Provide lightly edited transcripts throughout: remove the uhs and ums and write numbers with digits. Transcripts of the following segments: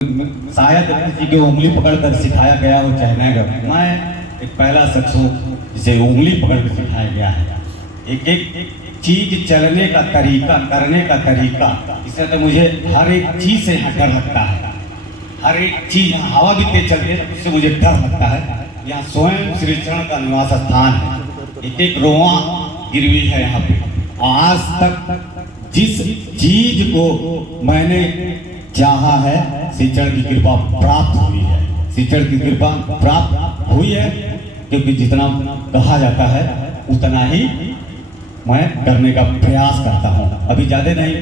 शायद किसी की उंगली पकड़कर सिखाया गया हो चाहे न, मैं एक पहला शख्स हूँ जिसे उंगली पकड़कर सिखाया गया है। एक एक चीज चलने का तरीका, करने का तरीका, इससे तो मुझे हर एक चीज से डर लगता है। हर एक चीज, हवा भी तेज चलती है उससे मुझे डर लगता है। यहाँ स्वयं श्री चरण का निवास स्थान है, एक एक रोआ गिरवी है यहाँ पे। आज तक जिस चीज को मैंने चाहा है श्रीचरण की कृपा प्राप्त हुई है। श्रीचरण की कृपा प्राप्त हुई है क्योंकि जितना कहा जाता है उतना ही मैं करने का प्रयास करता हूँ। अभी ज्यादा नहीं,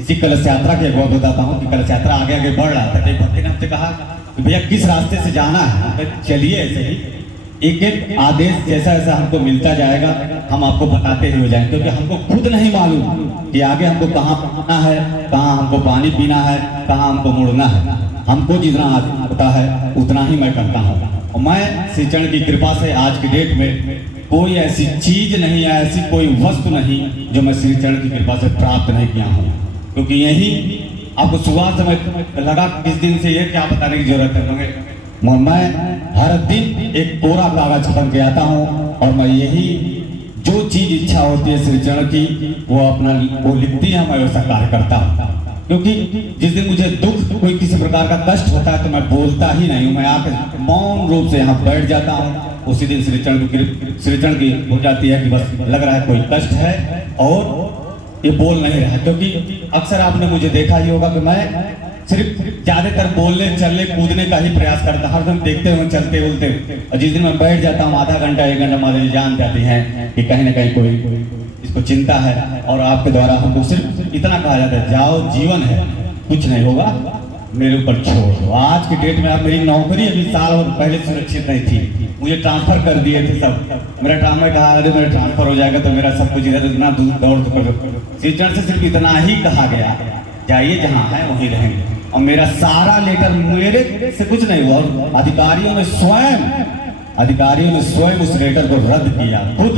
इसी कलश यात्रा के बहुत बताता हूँ कि कलश यात्रा आगे आगे बढ़ रहा था। भक्ति ने हमसे कहा कि भैया किस रास्ते से जाना है, चलिए ऐसे ही एक एक आदेश जैसा जैसा हमको मिलता जाएगा हम आपको बताते ही हो जाएंगे, क्योंकि हमको खुद नहीं मालूम कि आगे हमको कहाँ पहुँचना है, कहाँ हमको पानी पीना है, कहाँ हमको मुड़ना है। हमको जितना पता है उतना ही मैं करता हूँ। और मैं श्रीचरण की कृपा से आज की डेट में कोई ऐसी चीज नहीं है, ऐसी कोई वस्तु नहीं जो मैं श्रीचरण की कृपा से प्राप्त नहीं किया हूँ। क्योंकि यही आपको सुबह से मैं लगा किस दिन से ये क्या बताने की जरूरत है, मैं हर दिन एक कोरा कागज बन के आता हूँ और मैं यही जो चीज इच्छा होती है श्रीचरण की वो लिखती है, मैं वैसा कार्य करता हूँ। क्योंकि जिस दिन मुझे दुख, कोई किसी प्रकार का कष्ट होता है तो मैं बोलता ही नहीं हूँ, मैं आकर मौन रूप से यहाँ बैठ जाता हूँ। उसी दिन श्रीचरण की हो जाती है कि बस लग रहा है कोई कष्ट है और ये बोल नहीं रहा। क्योंकि अक्सर आपने मुझे देखा ही होगा कि मैं सिर्फ ज्यादातर बोलने चलने कूदने का ही प्रयास करता, हर दिन देखते हुए चलते बोलते। और जिस दिन मैं बैठ जाता हूँ आधा घंटा एक घंटा हमारे जान जाती हैं कि कहीं ना कहीं कोई इसको चिंता है। और आपके द्वारा हमको सिर्फ इतना कहा जाता है, जाओ जीवन है कुछ नहीं होगा, मेरे ऊपर छोड़ो। आज की डेट में आप, मेरी नौकरी अभी साल और पहले सुरक्षित नहीं थी, मुझे ट्रांसफर कर दिए थे सब। मेरा कहा अरे मेरा ट्रांसफर हो जाएगा तो मेरा सब कुछ इधर इतना दूर दौड़ तो श्रीचरण से सिर्फ इतना ही कहा गया, जाइए जहाँ है वहीं रहेंगे। और मेरा सारा लेटर मेरे से कुछ नहीं हुआ, और अधिकारियों ने स्वयं उस लेटर को रद्द किया खुद।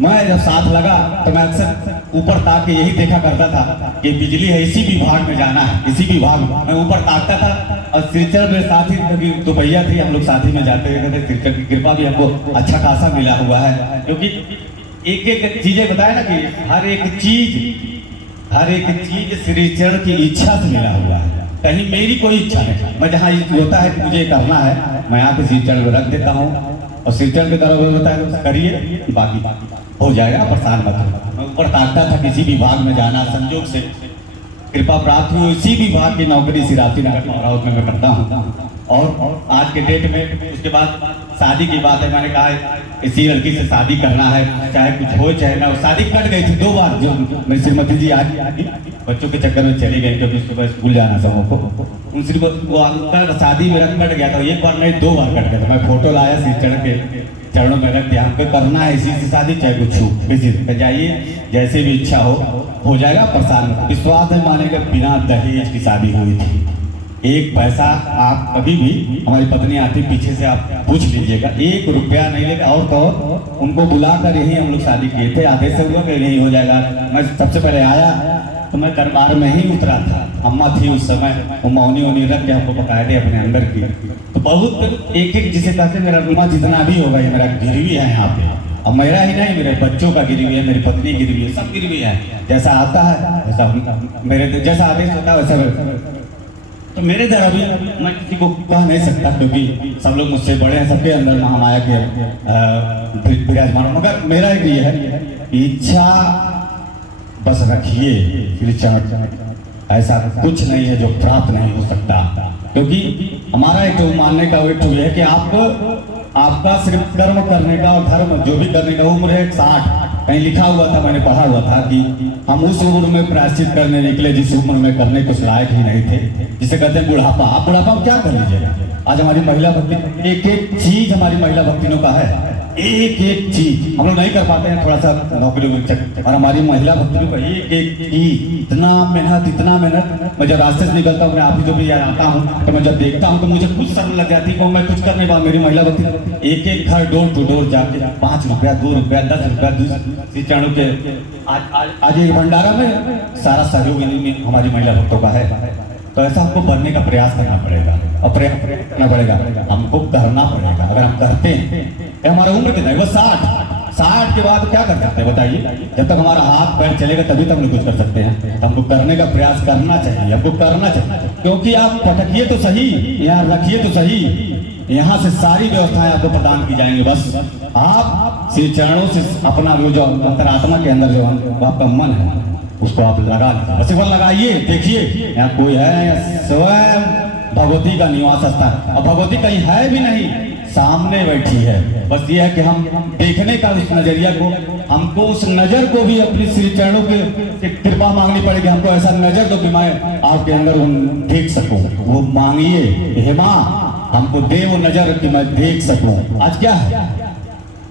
मैं जब साथ लगा तो मैं अक्सर ऊपर ताक के यही देखा करता था कि बिजली है इसी विभाग में जाना है, इसी विभाग में मैं ऊपर ताकता था। और श्रीचरण मेरे साथी, क्योंकि दो भैया थे, हम लोग साथी में जाते थे। श्रीचरण की कृपा भी हमको अच्छा खासा मिला हुआ है, क्योंकि एक एक चीजें बताए ना कि हर एक चीज श्रीचरण की इच्छा से मिला हुआ है। कहीं मेरी कोई इच्छा नहीं, मैं जहाँ होता है कि मुझे करना है मैं यहाँ पे श्रीचरण में रख देता हूँ और श्रीचरण की तरफ बताया करिए, बाकी हो जाएगा, परेशान मत हो। मैं ऊपर ताकता था किसी विभाग में जाना, संयोग से कृपा प्राप्त हुई, इसी विभाग की नौकरी सिराती नगर अमरावत में मैं करता हूँ। और आज के डेट में उसके बाद शादी की बात है, मैंने कहा इसी लड़की से शादी करना है, चाहे कुछ हो चाहे ना हो। शादी कट गई थी 2 बार, जो मेरी श्रीमती जी आज बच्चों के चक्कर में चली गई, क्योंकि सुबह स्कूल जाना सब को। उनका शादी मेरा कट गया था, 1 बार नहीं 2 बार कट गया था। मैं फोटो लाया श्रीचरण के चरणों में रख दिया, हमको करना है इसी से शादी, चाहे कुछ हो जाइए, जैसे भी इच्छा हो जाएगा, परेशान। विश्वास है मानेगा, बिना दहेज की शादी हुई थी। 1 पैसा आप कभी भी, हमारी पत्नी आती पीछे से आप पूछ लीजिएगा, 1 रुपया नहीं लेगा। और तो उनको बुलाकर यही हम लोग शादी किए थे, आधे से हुआ कि नहीं हो जाएगा। मैं सबसे पहले आया तो मैं दरबार में ही उतरा था, अम्मा थी उस समय, वो मौनी रख के हमको पकाए थे अपने अंदर की। तो बहुत एक जिसे कहते मेरा रुमा जितना भी होगा ये मेरा गिरवी है यहाँ पे। और मेरा ही नहीं, मेरे बच्चों का गिरवी है, मेरी पत्नी गिरवी है, सब गिरवी है। जैसा आता है वैसा मेरे जैसा आदेश होता है वैसा। तो मेरे द्वारा भी मैं किसी को कह नहीं सकता, क्योंकि सब लोग मुझसे बड़े हैं, सबके अंदर महामाया के विराजमान। मगर मेरा एक ये है, इच्छा बस रखिए श्रीचरण, ऐसा कुछ नहीं है जो प्राप्त नहीं हो सकता। क्योंकि हमारा एक मानने का एक है कि आपका सिर्फ कर्म करने का और धर्म जो भी करने का उम्र है 60। कहीं लिखा हुआ था, मैंने पढ़ा हुआ था कि हम उस उम्र में प्रायश्चित करने निकले जिस उम्र में करने कुछ लायक ही नहीं थे, जिसे कहते हैं बुढ़ापा। आप बुढ़ापा में क्या कर लीजिएगा? आज हमारी महिला भक्ति, एक एक चीज हमारी महिला भक्तियों का है, एक एक चीज हम लोग नहीं कर पाते हैं, थोड़ा सा नौकरी में और हमारी महिला भक्तियों का एक एक चीज, इतना मेहनत। मैं जब रास्ते से निकलता हूँ, मैं आप जो भी आता हूँ, तो मैं जब देखता हूँ तो मुझे कुछ शर्म लग जाती है, मैं कुछ करने वाला। मेरी महिला भक्ति एक घर डोर टू डोर जाके 5 रुपया 2 रुपया 10 रुपया श्रीचरणों के आज एक भंडारा में सारा सहयोग हमारी महिला भक्तों का है। तो ऐसा हमको बनने का प्रयास करना पड़ेगा और प्रयास करना पड़ेगा, हमको करना पड़ेगा। अगर हम करते हैं, हमारा उम्र कितना है, वो 60 के बाद क्या कर सकते हैं बताइए? जब तक हमारा हाथ पैर चलेगा तभी तक हम कुछ कर सकते हैं। तो हमको करने का प्रयास करना चाहिए, हमको करना चाहिए। क्योंकि आप पटकिए तो सही, यहाँ रखिए तो सही, यहाँ से सारी व्यवस्थाएं आपको प्रदान की जाएंगी। बस आप श्री चरणों से अपना वो जो अंतरात्मा के अंदर जो आपका मन है उसको आप लगा लीजिए, बस एक बार लगाइए, देखिए यहाँ कोई है या स्वयं भगवती का निवास स्थान। और भगवती कहीं है भी नहीं, सामने बैठी है। बस ये है कि हम देखने का उस नजरिया को, हमको उस नजर को भी अपनी श्री चरणों के कृपा मांगनी पड़ेगी। हमको ऐसा नजर दो कि मैं आपके अंदर देख सकूं। वो मांगिए, हे माँ हमको दे वो नजर कि मैं देख सकूं। आज क्या है,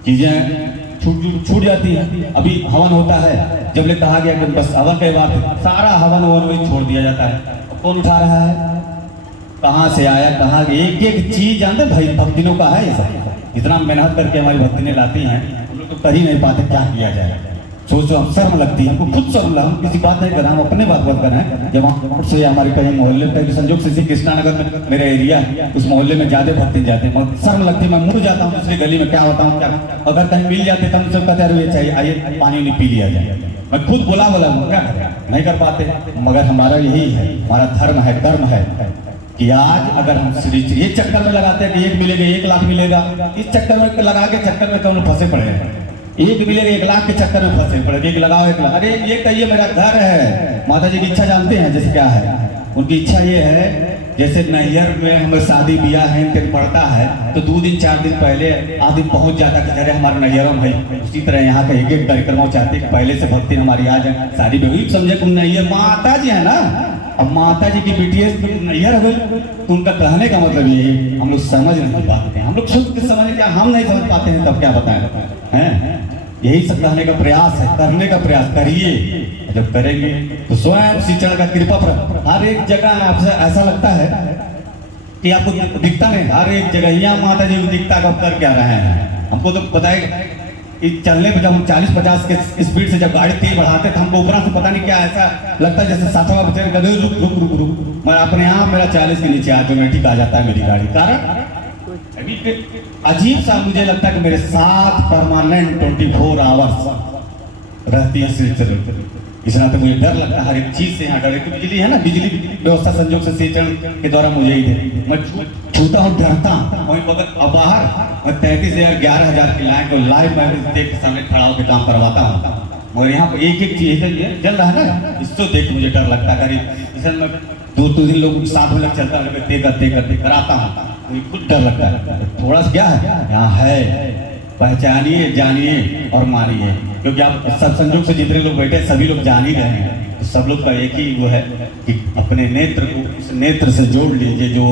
चीजें छूट जाती है। अभी हवन होता है, जब ले कहा गया कि बस हवन के बाद सारा हवन वही छोड़ दिया जाता है। कौन उठा रहा है, कहाँ से आया, कहाँ, एक एक चीज जानते भाई भक्तिनों का है ये सब। इतना मेहनत करके हमारी भक्ति ने लाती हैं, हम लोग तो कर ही नहीं पाते, क्या किया जाए। सोचो हम शर्म लगती है, हमको खुद शर्म लगा। हम किसी बात नहीं कर रहे, हम अपने बात कर रहे हैं। जब हम से हमारे कहीं मोहल्ले पे संजोग से कृष्णानगर में मेरा एरिया, उस मोहल्ले में ज्यादा भक्ति जाते हैं, शर्म लगती है। मैं मुड़ जाता हूँ दूसरी गली में, क्या होता हूँ क्या, अगर कहीं मिल जाते तो हम सब कहते हैं चाहिए आइए पानी नहीं पी लिया जाए। मैं खुद बोला क्या नहीं कर पाते। मगर हमारा यही है, हमारा धर्म है, कर्म है कि आज अगर हम ये चक्कर में लगाते हैं कि 1 मिलेगा 1 लाख मिलेगा, इस चक्कर में लगा के चक्कर में कौन फंसे पड़े हैं। 1 मिलेगा 1 लाख के चक्कर में फंसे पड़े, 1 लगाओ 1 लाख। अरे ये कहिए मेरा घर है। माता जी की इच्छा जानते हैं जैसे क्या है, उनकी इच्छा ये है जैसे नैहर में हमें शादी ब्याह है पड़ता है तो 2 दिन 4 दिन पहले आदमी पहुंच जाता कि अरे हमारे नैहरों में भाई। उसी तरह यहाँ का एक कार्यक्रम चाहते कि पहले से भक्ति हमारी आ जाए, शादी भी समझे तुम नैहर माता जी है ना। अब माता जी की बेटियां नैहर हो गई तो उनका कहने का मतलब ये है हम लोग समझ नहीं पाते हैं। हम लोग खुद समझ क्या हम नहीं समझ पाते हैं, तब क्या बताएं हैं। यही सब कहने का प्रयास है, करने का प्रयास करिए। जब करेंगे तो स्वयं श्री चरण का कृपा पर हर एक जगह आपसे ऐसा लगता है कि आपको दिखता नहीं, हर एक जगह यहाँ माता जी को दिखता कब कर क्या रहे हैं। हमको तो बताएगा कि चलने पे जब हम 40-50 के स्पीड से जब गाड़ी तेज बढ़ाते तो हमको ऊपर से पता नहीं क्या ऐसा लगता है जैसे साथवा बच्चे कहते रुक रुक रुक रुक। मैं अपने यहाँ मेरा 40 के नीचे ऑटोमेटिक आ जाता है मेरी गाड़ी। कारण अजीब सा मुझे लगता है कि मेरे साथ परमानेंट 24 आवर्स रहती है श्री चरण। इसलिए तो मुझे डर लगता है हर एक चीज से। यहाँ डर तो बिजली है ना, बिजली व्यवस्था संजोग से श्री चरण के द्वारा मुझे ही दे, मैं छूता हूँ डरता हूँ। वहीं बगल बाहर मैं 33,000 11,000 की लाइन को लाइव मैं देख के सामने खड़ा होकर काम करवाता हूँ। मगर यहाँ पर एक एक चीज जल रहा है ना, इसको देख मुझे डर लगता है। जैसे मैं 2 दिन लोग साथ में लग चलता हूँ करते कराता हूँ, मुझे खुद डर लगता है। थोड़ा सा क्या है यहाँ है, पहचानिए जानिए और मानिए। क्योंकि आप सब संजोग से जितने लोग बैठे सभी लोग जान ही रहे हैं। तो सब लोग का एक ही वो है कि अपने नेत्र को उस नेत्र से जोड़ लीजिए जो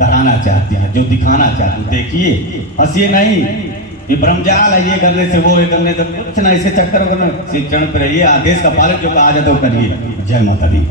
कराना चाहते हैं, जो दिखाना चाहते हैं। देखिए हंसिए नहीं, ये ब्रह्मजाल है, ये करने से वो, ये करने से कुछ ना, इसके चक्कर में श्री चरण पर रहिए। आदेश का पालन जो कहा जाता है वो करिए। जय माता दी।